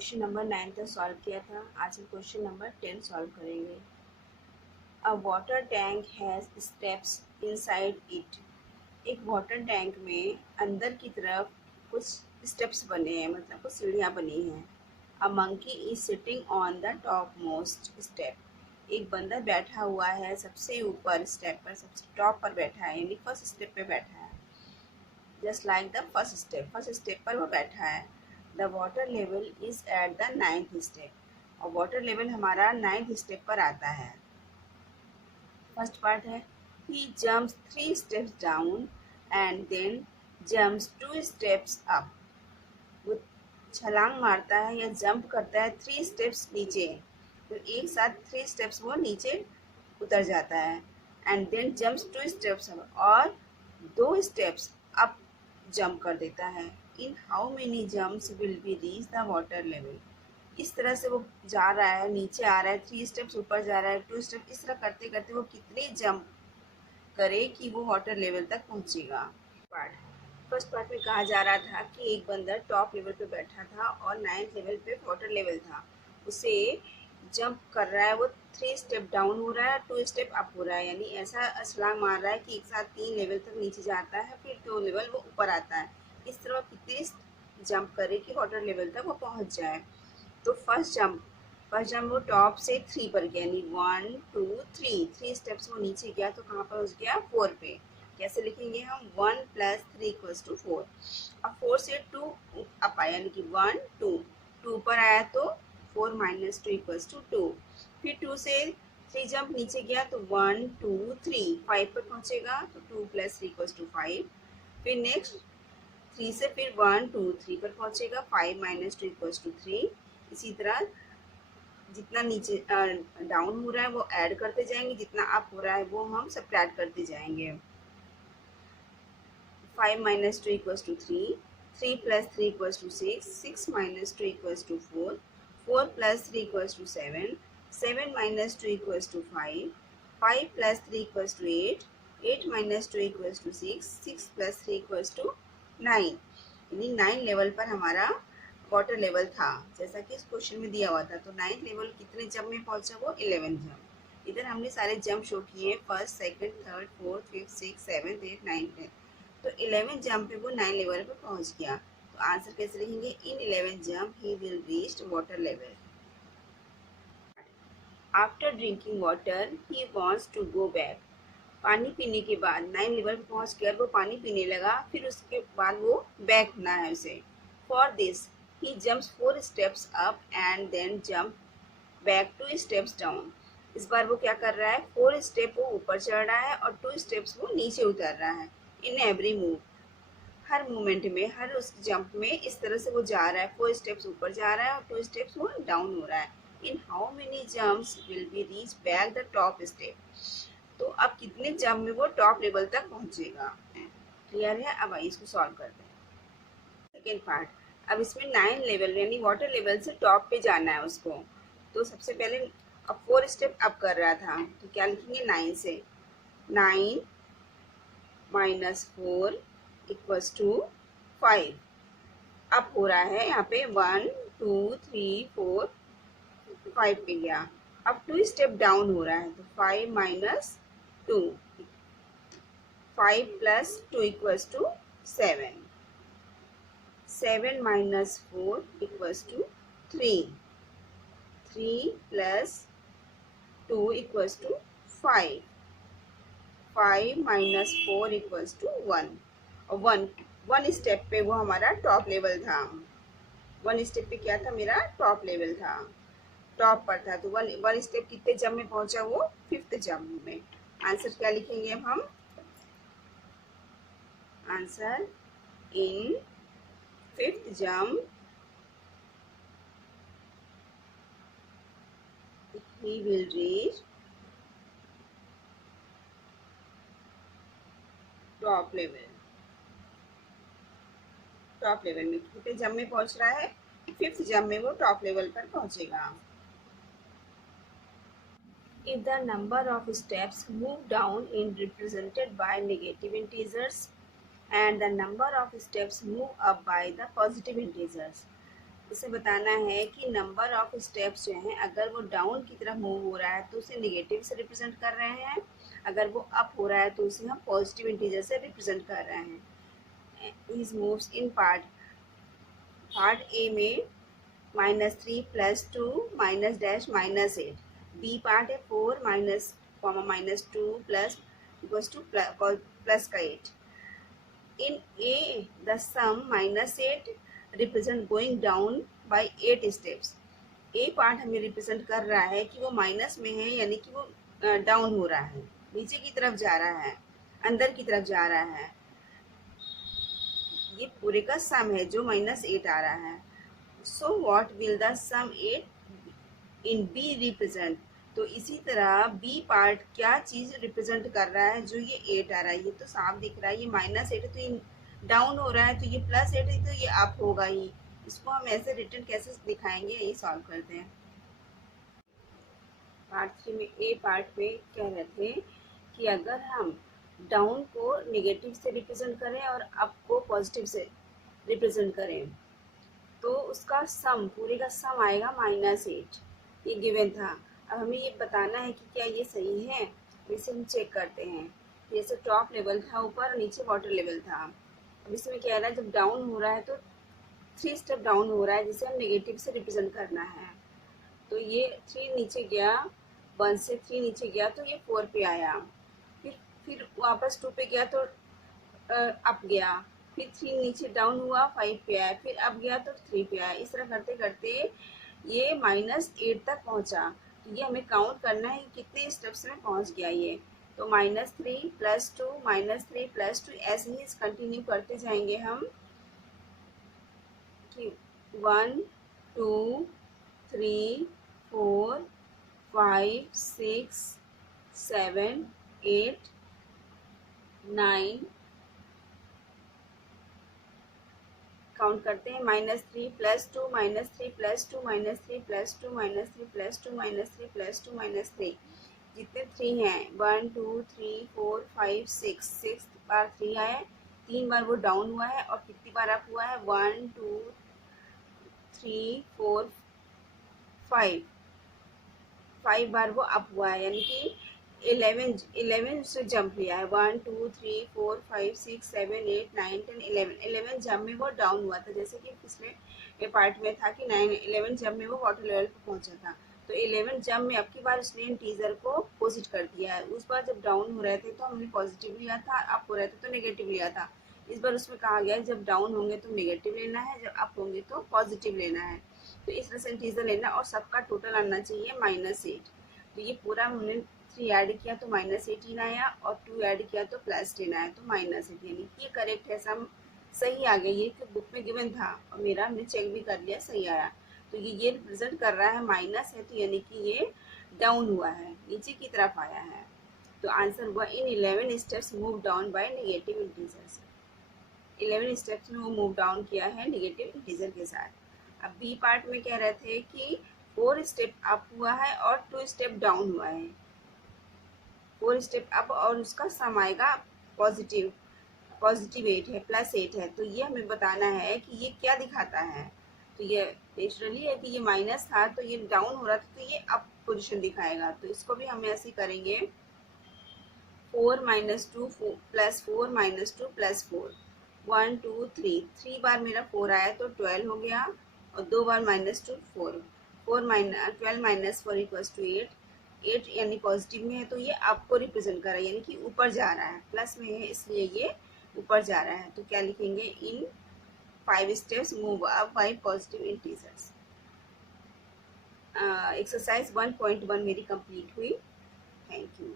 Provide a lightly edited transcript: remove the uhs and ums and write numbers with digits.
Question number 9 तक solve किया था। आज हम क्वेश्चन नंबर 10 सॉल्व करेंगे। अ water tank has steps inside it. एक वाटर टैंक में अंदर की तरफ कुछ स्टेप्स बने हैं, मतलब कुछ सीढ़ियाँ बनी हैं। A monkey is sitting on the top most step. एक बंदर बैठा हुआ है सबसे ऊपर स्टेप पर, सबसे टॉप पर बैठा है, यानी फर्स्ट स्टेप पे बैठा है। Just like the first step पर वो बैठा है। The water level is at the 9th step. और वाटर लेवल हमारा 9th स्टेप पर आता है। फर्स्ट पार्ट है, he jumps 3 steps down and then jumps 2 steps up. वो छलांग मारता है या जंप करता है 3 स्टेप्स नीचे, तो एक साथ 3 स्टेप्स वो नीचे उतर जाता है। And then jumps 2 steps up, और 2 स्टेप्स अप जंप कर देता है। In how many jumps will be reach the water level. इस तरह से वो जा रहा है, नीचे आ रहा है, 3 स्टेप्स ऊपर जा रहा है, 2 स्टेप, इस तरह करते करते वो कितने जंप करे कि वो वाटर लेवल तक पहुंचेगा। पार्ट फर्स्ट पार्ट में कहा जा रहा था कि एक बंदर टॉप लेवल पे बैठा था और 9th लेवल पे वाटर लेवल था। उसे जंप कर रहा है, वो 3 स्टेप डाउन हो रहा है, 2 स्टेप अप हो रहा है, यानी ऐसा छलांग मार रहा है कि एक साथ 3 लेवल तक नीचे जाता है, फिर 2 लेवल वो ऊपर आता है। इस तरह कितने जंप करे कि वाटर लेवल तक वो पहुंच जाए। तो फर्स्ट जंप वो टॉप से 3 पर गया, यानी 1 2 3 स्टेप्स वो नीचे गया, तो कहाँ पर पहुंच गया? 4 पे। कैसे लिखेंगे हम? 1 + 3 = 4। अब 4 से 2 अप आया, यानी कि 1 2 2 पर आया तो 4 - 2 = 2। फिर 2 से 3 जंप नीचे गया तो 1 2 3 5 पर पहुंचेगा, तो 2 + 3 = 5। फिर नेक्स्ट 3 से फिर 1 2 3 पर पहुंचेगा, 5 - 2 = 3। इसी तरह जितना नीचे डाउन हो रहा है वो ऐड करते जाएंगे, जितना अप हो रहा है वो हम सब्ट्रैक्ट करते जाएंगे। 5 - 2 = 3, 3 + 3 = 6, 6 - 2 = 4, 4 + 3 = 7, 7 - 2 = 5, 5 + 3 = 8, 8 - 2 = 6, 6 + 3 = 9। यानी 9 लेवल पर हमारा वाटर लेवल था, जैसा कि इस क्वेश्चन में दिया हुआ था। तो 9th लेवल कितने जंप में पहुंचा? वो 11 जंप। इधर हमने सारे जंप शो किए, first second third fourth fifth six seventh 8 9 10। तो 11 जंप पे वो 9 लेवल पे पहुंच गया। तो आंसर कैसे लिखेंगे? In 11 jump he will reach water level. After drinking water he wants to go back. पानी पीने के बाद 9 लेवल पे पहुंच कर वो पानी पीने लगा, फिर उसके बाद वो बैक होना है उसे। For this he jumps 4 steps up and then jump back 2 steps down. इस बार वो क्या कर रहा है? 4 स्टेप वो ऊपर चढ़ रहा है और 2 स्टेप्स वो नीचे उतर रहा है। In every move, her movement में, हर उस जंप में इस तरह से वो जा रहा है। 4 स्टेप्स ऊपर जा रहा है और 2 स्टेप्स वो डाउन हो रहा है। In how many jumps will be reach back the top step. तो अब कितने जंप में वो टॉप लेवल तक पहुंचेगा? क्लियर है? अब आइए इसको सॉल्व करते हैं। सेकेंड पार्ट, अब इसमें 9 लेवल यानी वाटर लेवल से टॉप पे जाना है उसको। तो सबसे पहले अब 4 स्टेप अप कर रहा था, तो क्या लिखेंगे? 9 से 9 - 4 = 5। अप हो रहा है यहाँ पे 1 2 3 4 5 पे गया। अब 2 स्टेप डाउन हो रहा है, तो 5 - 2, 5 + 2 = 7, 7 - 4 = 3, 3 + 2 = 5, 5 - 4 = 1। और 1 स्टेप पे वो हमारा टॉप लेवल था। 1 स्टेप पे क्या था? मेरा टॉप लेवल था, टॉप पर था। तो 1 स्टेप कितने जंप में पहुंचा? वो 5th जंप में। आंसर क्या लिखेंगे अब हम? Answer in 5th jump he will reach top level. Top level में कितने जंप में पहुंच रहा है? 5th जंप में वो टॉप लेवल पर पहुंचेगा। If the number of steps move down is represented by negative integers and the number of steps move up by the positive integers, इसे बताना है कि नंबर ऑफ स्टेप्स जो हैं अगर वो डाउन की तरफ मूव हो रहा है तो उसे नेगेटिव से रिप्रेजेंट कर रहे हैं, अगर वो अप हो रहा है तो उसे हम पॉजिटिव इंटीजर से रिप्रेजेंट कर रहे हैं। His moves in part A में -3 +2 माइनस डैश -8। बी पार्ट है 4 minus comma -2 plus equals two plus का 8। In A, the sum -8 represent going down by 8 steps. A part हमें रिप्रेजेंट कर रहा है कि वो माइनस में है, यानी कि वो डाउन हो रहा है, नीचे की तरफ जा रहा है, अंदर की तरफ जा रहा है। ये पूरे का सम है जो -8 आ रहा है। So what will the sum 8 in be represent? तो इसी तरह बी पार्ट क्या चीज रिप्रेजेंट कर रहा है जो ये 8 आ रहा है? ये तो साफ दिख रहा है, ये -8 है तो ये डाउन हो रहा है, तो ये +8 है तो ये अप होगा ही। इसको हम ऐसे रिटर्न कैसे दिखाएंगे, यही सॉल्व करते हैं। पार्ट 3 में ए पार्ट में कह रहे थे कि अगर हम डाउन को नेगेटिव से रिप्रेजेंट करें और अप को पॉजिटिव से रिप्रेजेंट करें तो उसका सम, पूरे का सम आएगा -8। ये गिवन था। अब हमें ये बताना है कि क्या ये सही है। इसे हम चेक करते हैं। जैसे टॉप लेवल था ऊपर, नीचे वाटर लेवल था। अब इसमें क्या है ना, जब डाउन हो रहा है तो 3 स्टेप डाउन हो रहा है, जिसे हम नेगेटिव से रिप्रेजेंट करना है। तो ये 3 नीचे गया, 1 से 3 नीचे गया तो ये 4 पे आया। फिर वापस 2 पे गया तो अप गया, फिर 3 नीचे डाउन हुआ, 5 पे आया, फिर अप गया तो 3 पे आया। इस तरह करते करते ये -8 तक पहुंचा। तो ये हमें काउंट करना है कितने स्टेप्स में पहुंच गया ये। तो -3 +2 -3 +2 ऐसे ही कंटिन्यू करते जाएंगे हम कि 1 2 3 4 5 6 7 8 9 काउंट करते हैं। -3 +2 -3 +2 -3 +2 -3 +2 -3 +2 -3 जितने 3 हैं 1 2 3 4 5 6 बार 3 आया, 3 बार वो डाउन हुआ है और कितनी बार अप हुआ है 1 2 3 4 5 बार वो अप हुआ है, यानी कि 11 से जंप लिया है। 1 2 3 4 5 6 7 8 9 10 11 जंप में वो डाउन हुआ था, जैसे कि पिछले पार्ट में था कि 11 जंप में वो वाटर लेवल पर पहुंचा था। तो 11 जंप में अब की बार उसने इंटीजर को अपोजिट कर दिया है। उस बार जब डाउन हो रहे थे तो हमने पॉजिटिव लिया था, अप हो रहे थे तो नेगेटिव लिया था। इस बार उसमें कहा गया है जब डाउन होंगे तो नेगेटिव लेना है, जब अप होंगे तो पॉजिटिव लेना है। तो इस तरह से इंटीजर लेना और सबका टोटल आना चाहिए -8। तो ये पूरा हमने 3 ऐड किया तो -18 आया और 2 ऐड किया तो +10 आया, तो -8, यानी कि ये करेक्ट है, सम सही आ गया। ये बुक में गिवन था और मेरा हमने चेक भी कर लिया, सही आया। तो ये रिप्रेजेंट कर रहा है माइनस है, तो यानी कि ये डाउन हुआ है, नीचे की तरफ आया है। तो आंसर हुआ इन 11 steps move down by negative integers. 11 steps में वो मूव डाउन किया है नेगेटिव इंटीजर के साथ। अब बी पार्ट में कह रहे थे कि 4 स्टेप अप हुआ है और 2 स्टेप डाउन हुआ है। 4 स्टेप अप और उसका सम आएगा पॉजिटिव 8 है, +8 है। तो ये हमें बताना है कि ये क्या दिखाता है। तो ये नेचुरली है कि ये माइनस था तो ये डाउन हो रहा था, तो ये अप पोजीशन दिखाएगा। तो इसको भी हम ऐसे करेंगे 4 - 2 +4 -2 +4 1 2 3 बार मेरा 4 आया तो 12 हो गया और 2 बार -2 4 12 - 4 = 8 यानी पॉजिटिव में है तो ये अप को रिप्रेजेंट कर रहा है, यानी कि ऊपर जा रहा है। प्लस में है इसलिए ये ऊपर जा रहा है। तो क्या लिखेंगे, इन 5 steps move up by positive integers. Exercise 1.1 मेरी कंप्लीट हुई। Thank you.